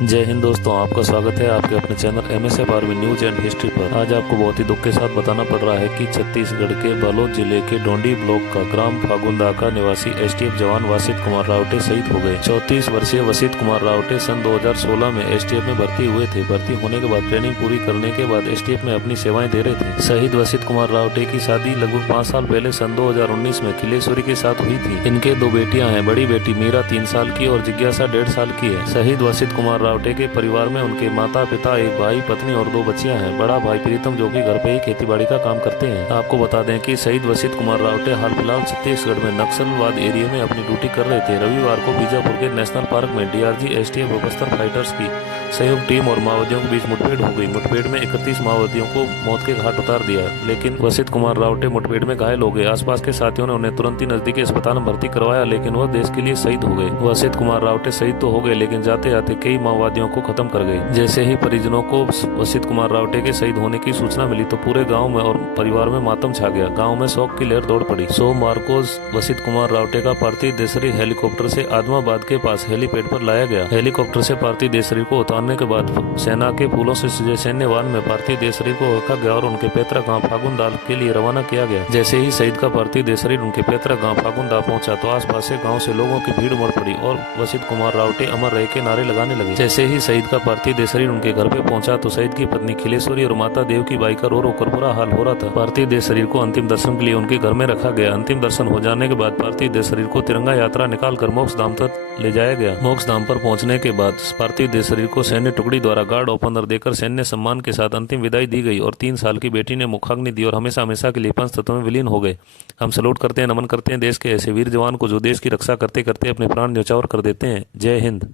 जय हिंद दोस्तों, आपका स्वागत है आपके अपने channel MSF army news and history पर। आज आपको बहुत ही दुख के साथ बताना पड़ रहा है कि छत्तीसगढ़ के बालोद जिले के डोंडी ब्लॉक का ग्राम फागुंदा का निवासी STF जवान वसित कुमार रावटे शहीद हो गए। 34 वर्षीय वसित कुमार रावटे सन 2016 में STF में भर्ती हुए थे। भर्ती होने के बाद ट्रेनिंग पूरी करने के बाद STF में अपनी सेवाएं दे रहे थे। शहीद वसित कुमार रावटे की शादी लगभग 5 साल पहले सन 2019 में खिलेश्वरी के साथ हुई थी। इनके 2 बेटियां हैं। बड़ी बेटी मीरा 3 साल की और जिज्ञासा 1.5 साल की है। शहीद वसित कुमार रावटे के परिवार में उनके माता पिता, एक भाई, पत्नी और 2 बच्चियां हैं। बड़ा भाई प्रीतम जो कि घर पे ही खेतीबाड़ी का काम करते हैं। आपको बता दें कि शहीद वसित कुमार रावटे हाल फिलहाल छत्तीसगढ़ में नक्सलवाद एरिया में अपनी ड्यूटी कर रहे थे। रविवार को बीजापुर के नेशनल पार्क में DRG STF और बस्तर फाइटर्स की संयुक्त टीम और माओवादियों के बीच मुठभेड़ हो गई। मुठभेड़ में 31 माओवादियों को मौत के घाट उतार दिया, लेकिन वसित कुमार रावटे मुठभेड़ में घायल हो गए। आसपास के साथियों ने उन्हें तुरंत ही नजदीकी अस्पताल में भर्ती करवाया, लेकिन वह देश के लिए शहीद हो गए। वसित कुमार रावटे शहीद तो हो गए, लेकिन जाते जाते कई माओवादियों को खत्म कर गए। जैसे ही परिजनों को वसित कुमार रावटे के शहीद होने की सूचना मिली तो पूरे गांव में और परिवार में मातम छा गया। गांव में शोक की लहर दौड़ पड़ी। सोमवार को वसित कुमार रावटे का पार्थिव देह शरीर हेलीकॉप्टर से आदमाबाद के पास हेलीपैड पर लाया गया। हेलीकॉप्टर से पार्थिव देह शरीर को उतारने के बाद सेना के फूलों से सजे सैन्य वाहन में पार्थिव देह शरीर को रखा गया और उनके पैतृक गांव फागुंदा के लिए रवाना किया गया। जैसे ही शहीद का पार्थिव देह शरीर उनके पैतृक गांव फागुंदा पहुंचा तो आसपास से गांव से लोगों की भीड़ उमड़ पड़ी और वसित कुमार रावटे अमर रहे के नारे लगाने लगे। जैसे ही शहीद का पार्थिव देह शरीर उनके घर पे पहुंचा तो शहीद की पत्नी खिलेश्वरी और माता देव की बाई का रो रो कर बुरा हाल हो रहा था। पार्थिव देह शरीर को अंतिम दर्शन के लिए उनके घर में रखा गया। अंतिम दर्शन हो जाने के बाद पार्थिव देह शरीर को तिरंगा यात्रा निकालकर मोक्ष धाम तक ले जाया गया। मोक्ष धाम पर पहुंचने के बाद पार्थिव देह शरीर को सैन्य टुकड़ी द्वारा गार्ड ऑफ ऑनर देकर सैन्य सम्मान के साथ अंतिम विदाई दी गई और 3 साल की बेटी ने मुखाग्नि दी और हमेशा हमेशा के लिए पंच तत्व में विलीन हो गए। हम सलूट करते हैं, नमन करते हैं देश के ऐसे वीर जवान को जो देश की रक्षा करते करते अपने प्राण न्यौछावर कर देते हैं। जय हिंद।